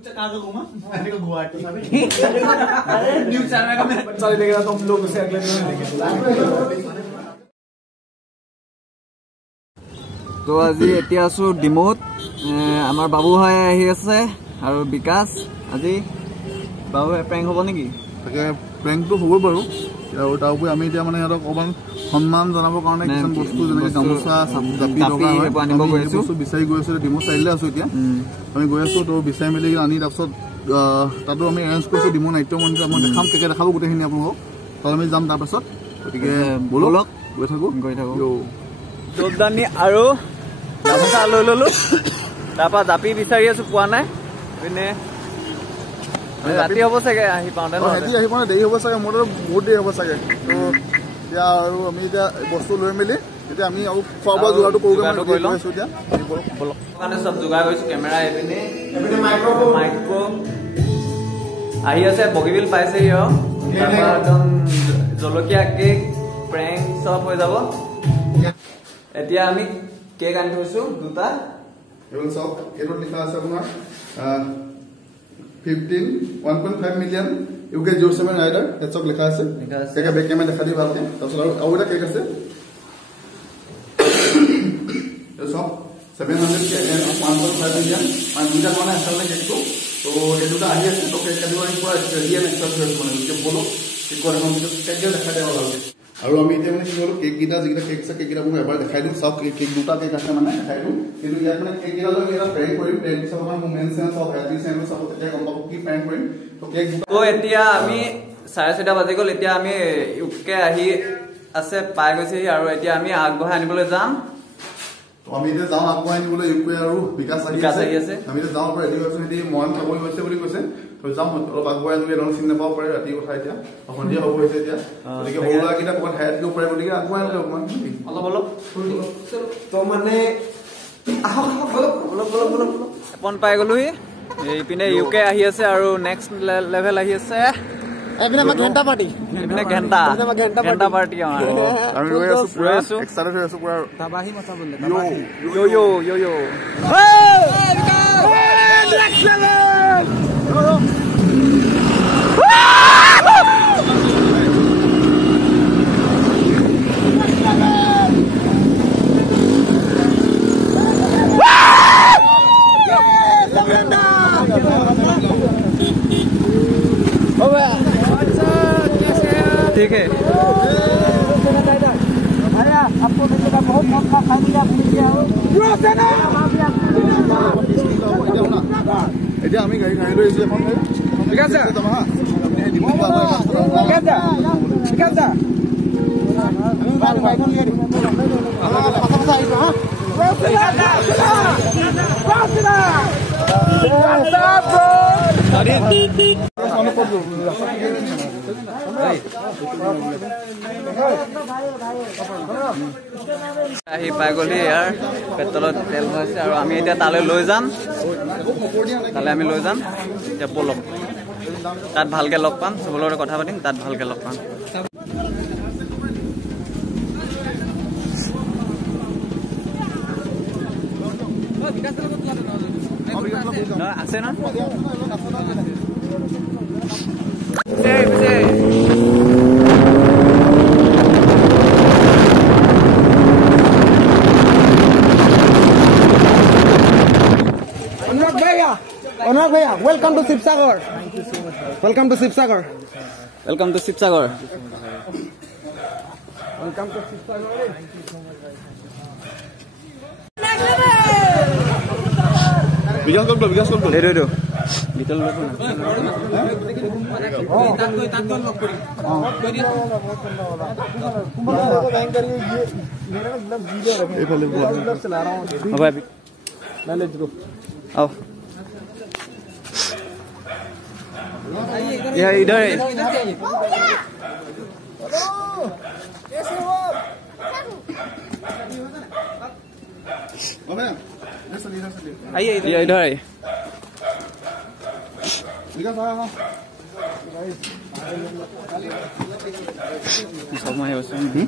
তো আজি এতিয়া আছো ডিমোত আমাৰ বাবু হয় আহি আছে আৰু বিকাশ আজি বাবু প্ৰেংক হ'ব নেকি তাকে প্ৰেংকটো হ'ব বাৰু আৰু তাৰ উপৰি আমি এতিয়া মানে সিহঁতক অকমান সন্মান জনাবৰ কাৰণে কিছুমান বস্তু যেনেকৈ গামোচা জাপি লগা হয় আনিব গৈ আছো বিচাৰি গৈ আছো ডিমো চাইলে আছো এতিয়া আমি গৈ আছো তো বিচাৰি মেলি আনি তাৰপিছত তাতো আমি এৰেঞ্জ কৰিছো ডিমো নাট্য মন্দিৰ মই দেখাম কেকে দেখাব গোটেইখিনি আপোনালোকক তাত আমি যাম তাৰপাছত গতিকে বলক গৈ থাকো যোগদানী আৰু গামোচা লৈ ললো তাৰপৰা জাপি বিচাৰি আছো পোৱা নাই পিনে ৰাতি হ'ব চাগে আহি পাওঁতে ৰাতি আহি পাওঁতে দেৰি হ'ব চাগে মোৰ বহুত দেৰি হ'ব চাগে তো এতিয়া আৰু আমি এতিয়া বস্তু লৈ মেলি এতিয়া আমি আৰু খোৱা বোৱা যোগাৰটো কৰোঁগৈ এতিয়া কাৰণে চব যোগাৰ কৰিছো কেমেৰা এইপিনে মাইক্ৰ আহি আছে বগীবিল পাইছেহি আৰু তাৰপৰা একদম জলকীয়া কেক প্ৰেংক চব হৈ যাব এতিয়া আমি কেক আনি থৈছো দুটা এইবোৰ চব এইটোত লিখা আছে আপোনাৰ 1.5 মিলিয়ন UK07 ৰাইডাৰ এচক লিখা আছে কেকে বেক কেমেৰা দেখা দি ভালকে তাৰপিছত আৰু এটা কেক আছে সব 700 কে 1.5 মিলিয়ন আৰু দুটা মানে আছলতে কেকটো তো এই দুটা আহি আছে তো কেক কাটিব আমি পুৰা ৰেডি এণ্ড এক্সট্ৰা মানে যে বলো কেক কৰা আমি কেক দেখা দেব লাগে আৰু আমি এতিয়া মানে কি হলো কেক গিটা যিটা কেক আছে কেক গিটা মই এবাৰ দেখাই দিম সব কেক দুটা কেক আছে মানে দেখাই দিম কিন্তু ইয়াত মানে কেক গিটা লৈ এটা প্ৰেংক কৰিম প্ৰেংক সব মানে মোমেন্টছ আছে সব এভৰি চেনেল সব তেতিয়া গম পাব কি প্ৰেংক কৰিম তো কেক তো এতিয়া আমি 6:30 বাজি গ'ল এতিয়া আমি ইউকে আহি আছে পাই গৈছে আৰু এতিয়া আমি আগবঢ়াই আনিবলৈ যাম তো আমি এতিয়া যাওঁ আগবঢ়াই আনিবলৈ ইউকে আৰু বিকাশ আহি আছে আমি এতিয়া যাওঁ পৰা ৰেডি হৈছো হেতি মন খাবই হৈছে বুলি কৈছে তো যাম অলপ আগবঢ়াই আনিলে এজন চিন নাপাব পাৰে ৰাতি কথা এতিয়া সন্ধিয়া হ'ব হৈছে এতিয়া গতিকে সৰুলা কিটা ক'ত হাইট দিব পাৰে গতিকে আগবঢ়াই আনিলে অকমান অলপ তো মানে অলপ পন পাই গ'লোহি এইপিনে ইউকে আহি আছে আৰু নেক্সট লেভেল আহি আছে এপিনে আমাৰ ঘণ্টা পাৰ্টি এপিনে ঘণ্টা পাৰ্টি আমি গৈ আছো পুৰা এক্সাইটেড হৈ আছো পুৰা তাবাহি মচা বলে yo next level ठीक है आपको मिलेगा बहुत मौका खाली आप मिल गया हो এতিয়া আমি গাড়ী লৈ আহিছো এখন ঠিক আছে আহি পাই গ'লি ইয়াৰ পেট্ৰলত তেল হৈছে আৰু আমি এতিয়া তালৈ লৈ যাম এতিয়া বলক তাত ভালকে লগ পাম চবৰ লগত কথা পাতিম তাত ভালকে লগ পাম আছে না Anurag bhaiya, welcome to Sibsagar. Welcome to Sibsagar. Welcome to Sibsagar. Welcome to Sibsagar. Thank you so much. বিকাশ কল এইটো বিটল লগ না Let's go. आओ यह इधर है आइए इधर है समय हो समय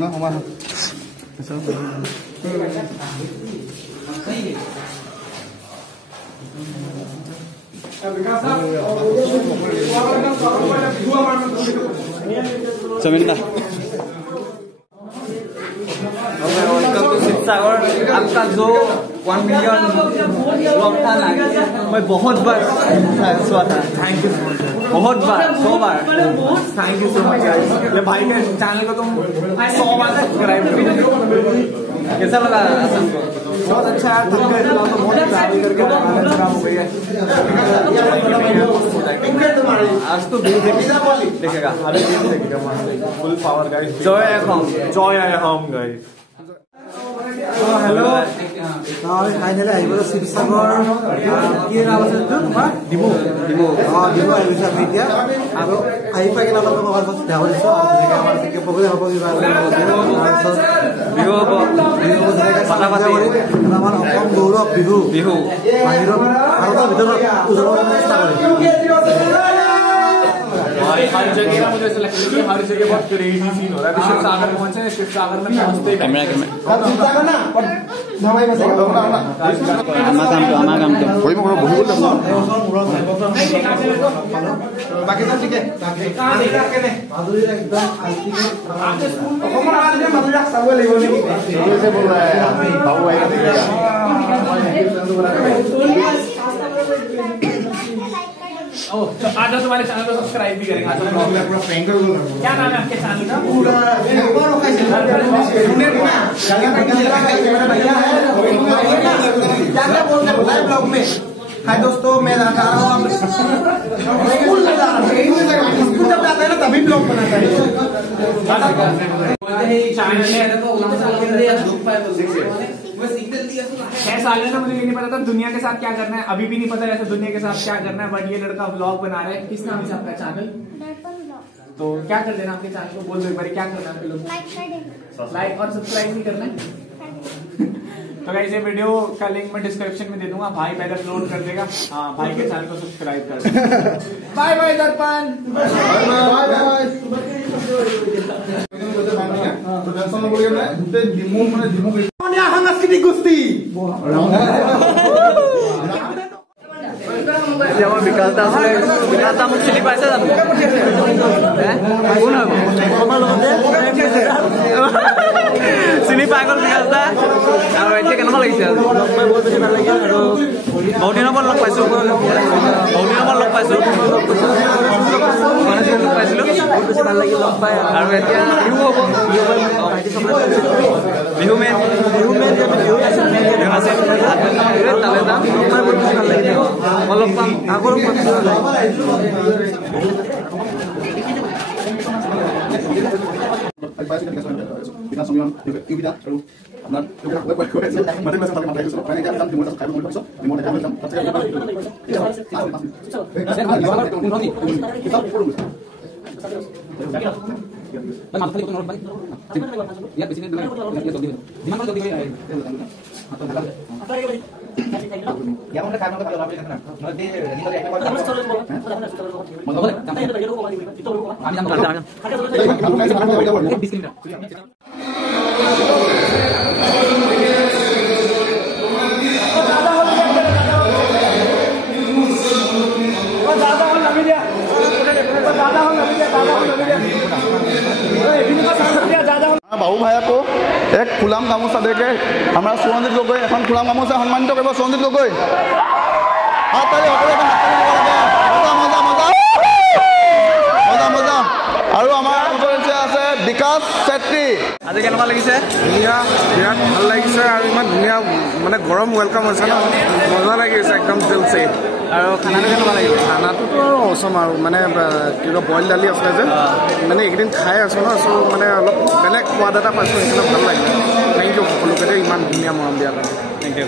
ना हमारा जमींदा वेलकम टू शिवसागर। आपका जो 1 मिलियन ब्लॉग था ना, मैं बहुत बार सुना था। थैंक यू सो मच, बहुत बार 100 बार। Thank you so much guys. ये भाई के चैनल को तुम 100 बार सब्सक्राइब कर। कैसा लगा आसम को? बहुत अच्छा है। तो बहुत ट्रैवल करके हालत खराब हो गई है। आज तो देखेगा, full power guys. Joy at home guys. Hello finally আহিব শিৱসাগৰ কি নাম আছে তোমাৰ ডিমু ডিমু ডিমু আহিছে এতিয়া আৰু আহি পাই কিনে অলপ আমাৰ কথা কৰিছো আৰু যেনেকৈ আমাৰ কি প্ৰগ্ৰেম হ'ব কিবা বিহু আমাৰ অসম গৌৰৱ বিহু বিহু বাহিৰৰ ভাৰতৰ ভিতৰত উজ্জ্বল চেষ্টা কৰিম। हर जगह ना मुझे ऐसा लगता है कि हर जगह बहुत क्रेजी सीन हो रहा है। शिवसागर पहुंचे, शिवसागर में पहुंचते ही कैमरा शिवसागर ना पर नवाई में हमारा काम तो कोई मैं बहुत बाकी सब ठीक है। माधुरी एकदम অসমৰ আজকে মাধুৰী চাব লাগিব নেকি? से बोल रहा है बाबू भाई का देखिएगा। तो आज तुम्हारे चैनल को सब्सक्राइब भी करेंगे। आज पूरा प्रैंक कर क्या नाम है आपके चैनल का? पूरा क्या बोल रहे हैं ब्लॉग में? हाय दोस्तों, मैं जा रहा हूँ स्कूल में जा रहा हूँ। स्कूल जब जाता है ना तभी ब्लॉग बनाता है। चैनल है तो 6 साल है ना, मुझे ये नहीं पता था दुनिया के साथ क्या करना है। अभी भी नहीं पता ऐसे दुनिया के साथ क्या करना है, बट ये लड़का व्लॉग बना रहा है। किस नाम से आपका चैनल? तो क्या कर देना आपके चैनल को? बोल दो एक बार, क्या करना है आपके लोग? लाइक और सब्सक्राइब नहीं करना है। तो गाइस ये वीडियो का लिंक मैं डिस्क्रिप्शन में दे दूंगा। भाई पहले अपलोड कर देगा। हाँ, भाई के चैनल को सब्सक्राइब कर देना। बाय बाय दर्पण। সাংস্কৃতিক গোষ্ঠী বিকাশ দা আছে। বিকাশ দা মোক চিনি পাইছে জানো? কোন হ'ব? চিনি পাই গ'ল বিকাশ দা। আৰু এতিয়া কেনেকুৱা লাগিছে? বহুত বেছি ভাল লাগিল আৰু বহুত দিনৰ পৰা লগ পাইছোঁ। পাইছিলোঁ বহুত বেছি ভাল লাগিল লগ পাই। আৰু এতিয়া বিহু হ'ব, বিহু মেইন আছে তালে যাম। বহুত বেছি ভাল লাগিল। মই লগ পাম আগৰ बाबू भाया को एक फुलाम गामोचा देके हमारा सुरंजित गगৈ এখন ফুলাম গামোচা সন্মানিত কৰিব। সুৰঞ্জিত গগৈ আৰু আমাৰ আছে বিকাশ চেত্ৰী। আজি কেনেকুৱা লাগিছে? বিৰাট ভাল লাগিছে আৰু ইমান ধুনীয়া মানে গৰম ৱেলকাম হৈছে ন, মজা লাগিছে একদম দিলছে। আৰু খানাটো কেনেকুৱা লাগিলে? খানাটোতো আৰু অচম আৰু মানে কিবা বইল দালি আছিলে যে, মানে এইকেইদিন খাই আছোঁ ন, চ' মানে অলপ বেলেগ সোৱাদ এটা পাইছোঁ, সেইকাৰণে ভাল লাগিলে। থেংক ইউ সকলোকে দেই ইমান ধুনীয়া মৰম দিয়াৰ কাৰণে। Thank you.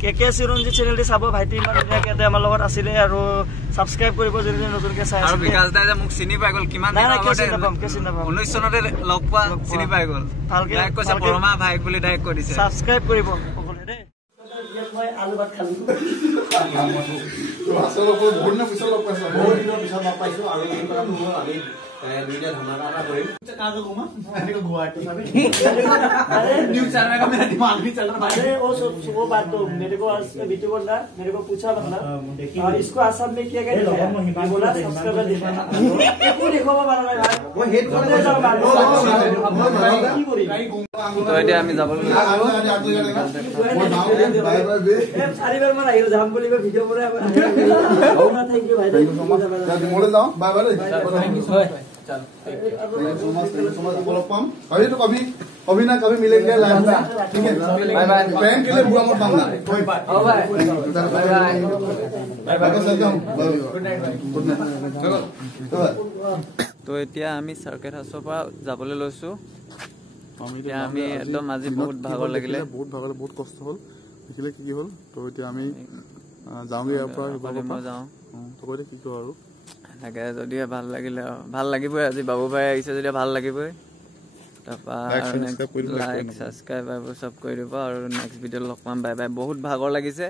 কেকে চিৰঞ্জিত চেনেলটি চাব ভাইটি ইমান ধুনীয়াকে আমাৰ লগত আছিলে আৰু সাবস্ক্ৰাইব কৰিব যদি নতুনকে চাই আৰু বিকাশ দাই যে মোক চিনি পাই গ'ল কিমান দিন আগতে 19 চনতে লগ পোৱা চিনি পাই গ'ল ভালকে কৈছে পৰমা ভাইক বুলি ডাইৰেক্ট কৈ দিছে সাবস্ক্ৰাইব কৰিব সকলোৱে দেই মই আলু ভাত খালো আসলে বহুত দিনৰ পিছত লগ পাইছো আৰু এই পৰা মোৰ আমি দুইটা ধামাকা এটা কৰিম কাজো কমা এনেকৈ গুৱাহাটী নিউজ चैनल का मेरा दिमाग भी चल रहा है वो वो बात तो मेरे को बीटू बोला मेरे को पूछा मतलब और इसको आसाम में किया गया बोला सब्सक्राइबर देखना वो देखो बाबा भाई वो हेड कर दे की करी তো এতিয়া আমি যাব सारी बार मैं आइलो जाम बोली वीडियो बना थैंक यू भाई मोले जाओ बाय बाय थैंक यू चल अभी तो कभी ना कभी मिलेंगे लाइव में ठीक है बाय बाय प्रैंक के लिए बुआ मत मांगना ओ भाई bye bye bye bye good night चलो তো এতিয়া আমি সার্কেট হাউসৰ পৰা যাবলৈ লৈছো এতিয়া আমি একদম আজি বহুত ভাগৰ লাগিলে বহুত কষ্ট হ'ল দেখিলে কি হ'ল তো এতিয়া আমি যাওঁগে ইয়াৰ পৰা মই যাওঁ তো কৈ কি কৰো আৰু তাকে যদি ভাল লাগিলে ভাল লাগিবই আজি বাবু ভাই আহিছে যদি ভাল লাগিবই তাৰপা লাইক সাবস্ক্ৰাইব আৰু সব কৰি দিব আৰু নেক্সট ভিডিঅ লগ পাম বাই বাই বহুত ভাগৰ লাগিছে